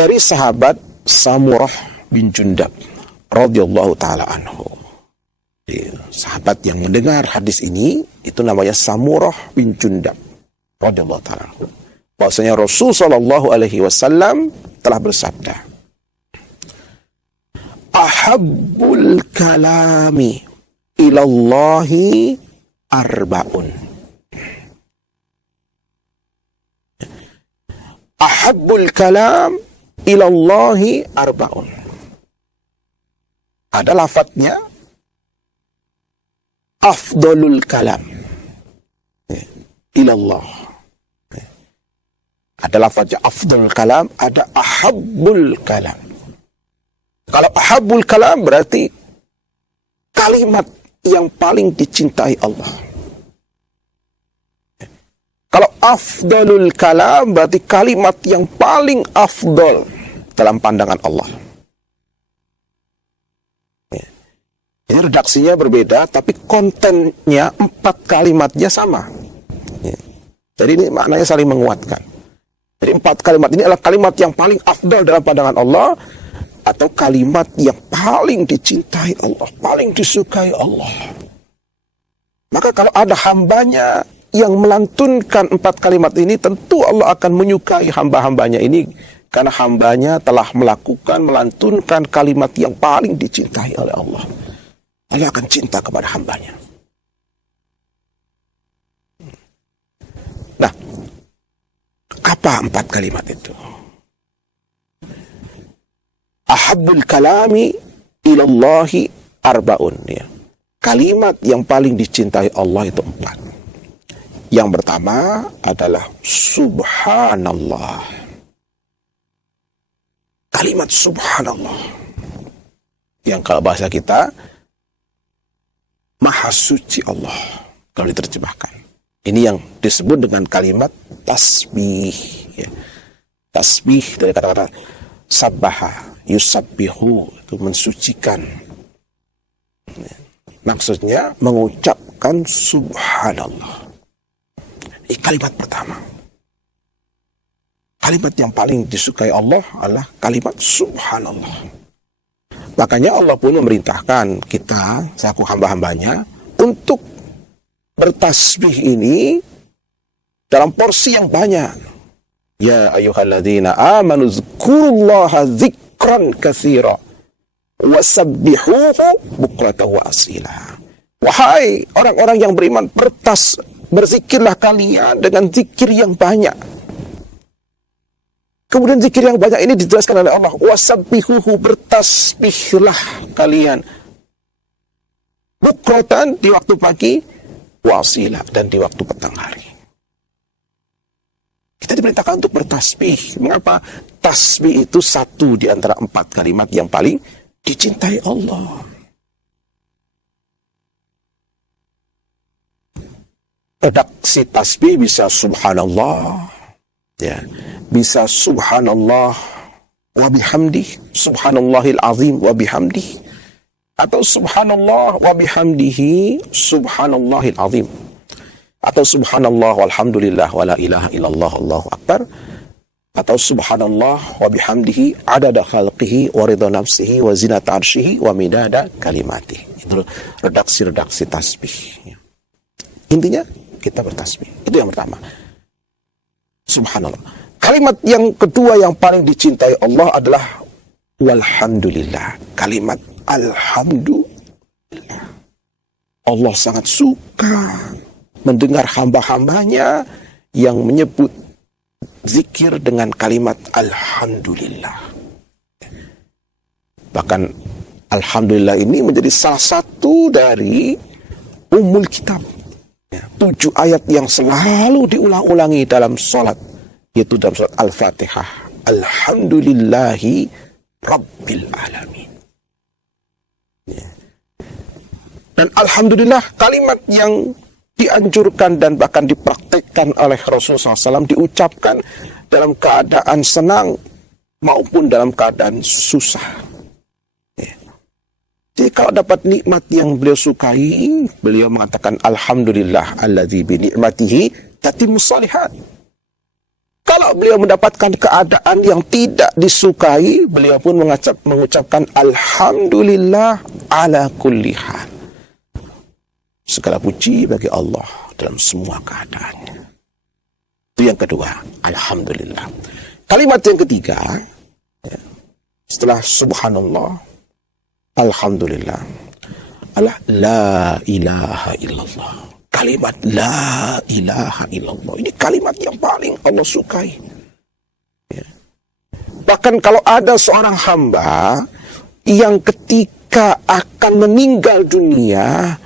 Dari sahabat Samurah bin Jundab radhiyallahu taala anhu. Sahabat yang mendengar hadis ini itu namanya Samurah bin Jundab radhiyallahu taala anhu. Bahwasanya Rasul sallallahu alaihi wasallam telah bersabda, "Ahabbul kalami ilallahi arba'un." Ahabbul kalam ilallahi arba'un. Ada lafadznya afdalul kalam ilallah. Ada lafadznya afdalul kalam, ada ahabbul kalam. Kalau ahabbul kalam berarti kalimat yang paling dicintai Allah. Kalau afdalul kalam berarti kalimat yang paling afdal dalam pandangan Allah. Ini redaksinya berbeda, tapi kontennya 4 kalimatnya sama. Jadi ini maknanya saling menguatkan. Jadi 4 kalimat ini adalah kalimat yang paling afdal dalam pandangan Allah, atau kalimat yang paling dicintai Allah, paling disukai Allah. Maka kalau ada hambanya yang melantunkan 4 kalimat ini, tentu Allah akan menyukai hamba-hambanya ini, karena hambanya telah melantunkan kalimat yang paling dicintai oleh Allah. Allah akan cinta kepada hambanya. Nah, apa 4 kalimat itu? Ahabbul kalami ilallahi arba'un. Ya. Kalimat yang paling dicintai Allah itu 4. Yang pertama adalah subhanallah. Kalimat subhanallah. Yang kalau bahasa kita, maha suci Allah. Kalau diterjemahkan. Ini yang disebut dengan kalimat tasbih. Ya. Tasbih dari kata-kata sabbaha, yusabbihu, itu mensucikan. Ya. Maksudnya mengucapkan subhanallah. Ini kalimat pertama. Kalimat yang paling disukai Allah adalah kalimat subhanallah. Makanya Allah pun memerintahkan kita, selaku hamba-hambanya, untuk bertasbih ini dalam porsi yang banyak. Ya ayyuhalladzina amanu dzkurullaha dzikran katsira wasabbihuhu bukratan wa asila. Wahai orang-orang yang beriman, berzikirlah kalian dengan zikir yang banyak. Kemudian zikir yang banyak ini dijelaskan oleh Allah. Wasabbihuhu, bertasbihlah kalian. Bukratan di waktu pagi, wasila, dan di waktu petang hari. Kita diperintahkan untuk bertasbih. Mengapa? Tasbih itu satu di antara 4 kalimat yang paling dicintai Allah. Redaksi tasbih bisa subhanallah, ya, bisa subhanallah wa bihamdih, subhanallahil azim wa bihamdih, atau subhanallah wa bihamdihi, subhanallahil azim, atau subhanallah walhamdulillah wa la ilaha illallah allahu akbar, atau subhanallah wa bihamdihi adada khalqihi wa ridha nafsihi wa zinata arsyihi wa midada kalimatihi. Itu redaksi-redaksi tasbih. Intinya kita bertasbih. Itu yang pertama. Subhanallah. Kalimat yang kedua yang paling dicintai Allah adalah walhamdulillah. Kalimat alhamdulillah. Allah sangat suka mendengar hamba-hambanya yang menyebut zikir dengan kalimat alhamdulillah. Bahkan alhamdulillah ini menjadi salah satu dari ummul kitab. 7 ayat yang selalu diulang-ulangi dalam sholat, yaitu dalam surat Al-Fatihah. Alhamdulillahi Rabbil Alamin. Ya. Dan alhamdulillah kalimat yang dianjurkan dan bahkan dipraktekkan oleh Rasulullah SAW, diucapkan dalam keadaan senang maupun dalam keadaan susah. Jadi kalau dapat nikmat yang beliau sukai, beliau mengatakan alhamdulillah alladzi bi ni'matihi tatimmus shalihat. Kalau beliau mendapatkan keadaan yang tidak disukai, beliau pun mengucapkan Alhamdulillah ala kulli hal. Segala puji bagi Allah dalam semua keadaannya. Itu yang kedua, Alhamdulillah. Kalimat yang ketiga, setelah Subhanallah, Alhamdulillah, adalah La ilaha illallah. Kalimat La ilaha illallah. Ini kalimat yang paling Allah sukai. Ya. Bahkan kalau ada seorang hamba yang ketika akan meninggal dunia,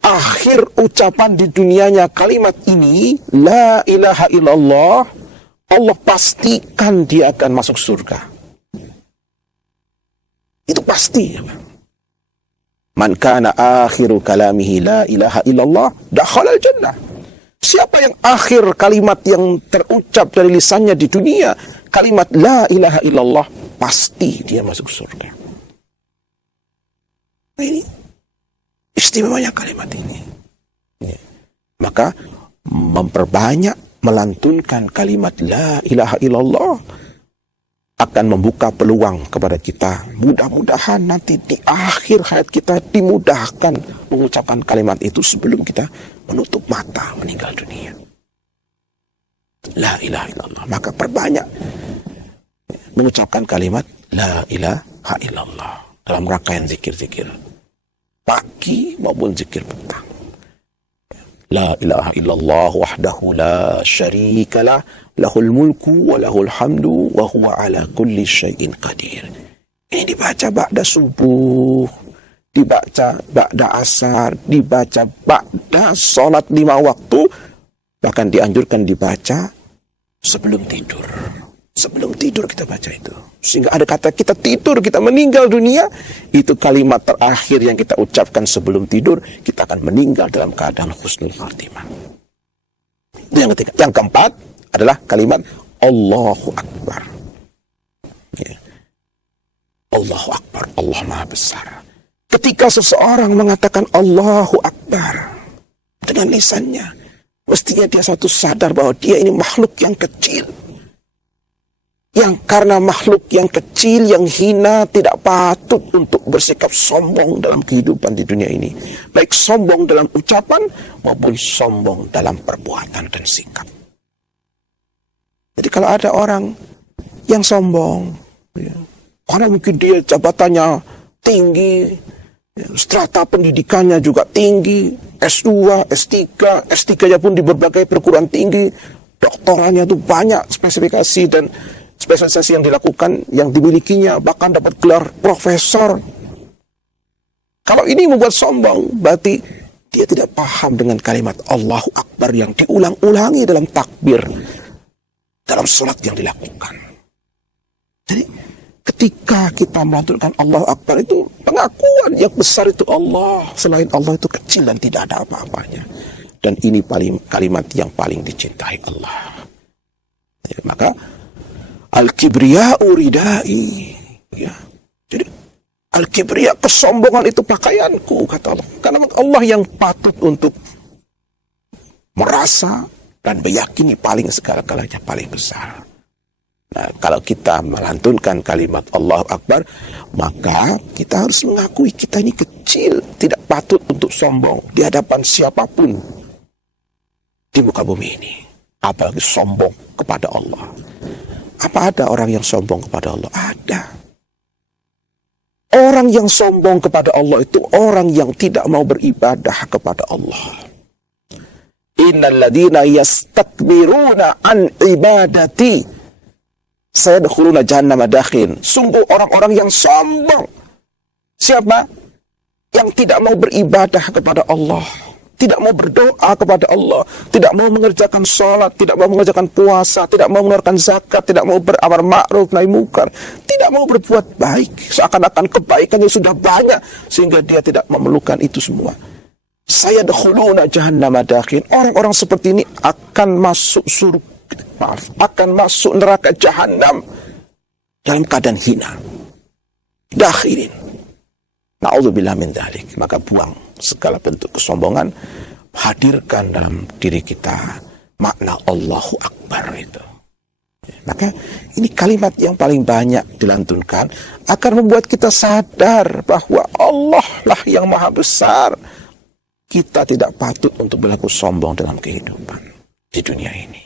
akhir ucapan di dunianya kalimat ini, La ilaha illallah, Allah pastikan dia akan masuk surga. Itu pasti. Ya, Man kana akhiru kalamihi la ilaha illallah dakhalal jannah. Siapa yang akhir kalimat yang terucap dari lisannya di dunia kalimat la ilaha illallah, pasti dia masuk surga. Nah, ini istimewanya kalimat ini. Ya. Maka memperbanyak melantunkan kalimat la ilaha illallah akan membuka peluang kepada kita. Mudah-mudahan nanti di akhir hayat kita dimudahkan mengucapkan kalimat itu sebelum kita menutup mata meninggal dunia. La ilaha illallah. Maka perbanyak mengucapkan kalimat La ilaha illallah dalam rangkaian zikir-zikir pagi maupun zikir petang. La ilaha illallah wahdahu la syarikalah, lahul mulku wa lahul hamdu wa huwa ala kulli syai'in qadir. Ini dibaca ba'da subuh, dibaca ba'da asar, dibaca ba'da salat 5 waktu, bahkan dianjurkan dibaca sebelum tidur. Sebelum tidur kita baca itu. Sehingga ada kata kita tidur, kita meninggal dunia, itu kalimat terakhir yang kita ucapkan sebelum tidur, kita akan meninggal dalam keadaan husnul khatimah. Itu yang ketiga. Yang keempat adalah kalimat Allahu Akbar. Ya. Allahu Akbar, Allah Maha Besar. Ketika seseorang mengatakan Allahu Akbar dengan lisannya, mestinya dia satu sadar bahwa dia ini makhluk yang kecil. Yang karena makhluk yang kecil, yang hina, tidak patut untuk bersikap sombong dalam kehidupan di dunia ini. Baik sombong dalam ucapan maupun sombong dalam perbuatan dan sikap. Jadi kalau ada orang yang sombong, ya, karena mungkin dia jabatannya tinggi, ya, strata pendidikannya juga tinggi, S2, S3, S3-nya pun di berbagai perguruan tinggi, doktorannya itu banyak spesifikasi dan spesialisasi yang dilakukan, yang dimilikinya, bahkan dapat gelar profesor. Kalau ini membuat sombong, berarti dia tidak paham dengan kalimat Allahu Akbar yang diulang-ulangi dalam takbir, dalam sholat yang dilakukan. Jadi ketika kita melantunkan Allahu Akbar itu pengakuan yang besar itu Allah. Selain Allah itu kecil dan tidak ada apa-apanya. Dan ini kalimat yang paling dicintai Allah. Ya, maka Al-kibriya'u ridai. Ya. Jadi Al-kibriya, kesombongan itu pakaianku, kata Allah. Karena Allah yang patut untuk merasa dan meyakini paling segala-galanya paling besar. Nah, kalau kita melantunkan kalimat Allahu Akbar, maka kita harus mengakui kita ini kecil, tidak patut untuk sombong di hadapan siapapun di muka bumi ini. Apalagi sombong kepada Allah. Apa ada orang yang sombong kepada Allah? Ada. Orang yang sombong kepada Allah itu orang yang tidak mau beribadah kepada Allah. Innal ladina yastakbiruna an ibadati sayadkhuluna jahannama dakhin. Sungguh orang-orang yang sombong. Siapa? Yang tidak mau beribadah kepada Allah. Tidak mau berdoa kepada Allah, tidak mau mengerjakan sholat, tidak mau mengerjakan puasa, tidak mau mengeluarkan zakat, tidak mau beramar ma'ruf nahi munkar, tidak mau berbuat baik, seakan-akan kebaikannya sudah banyak sehingga dia tidak memerlukan itu semua. Sayadkhuluna jahannama dakhin. Orang-orang seperti ini akan masuk akan masuk neraka jahanam dalam keadaan hina. Dakhirin. Na'udzubillah min dzalik. Maka buang segala bentuk kesombongan, hadirkan dalam diri kita makna Allahu Akbar itu. Maka ini kalimat yang paling banyak dilantunkan akan membuat kita sadar bahwa Allah lah yang maha besar. Kita tidak patut untuk berlaku sombong dalam kehidupan di dunia ini.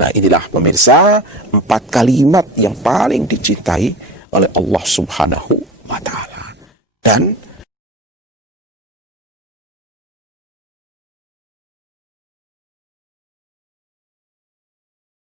Nah, inilah pemirsa 4 kalimat yang paling dicintai oleh Allah Subhanahu wa Ta'ala. Dan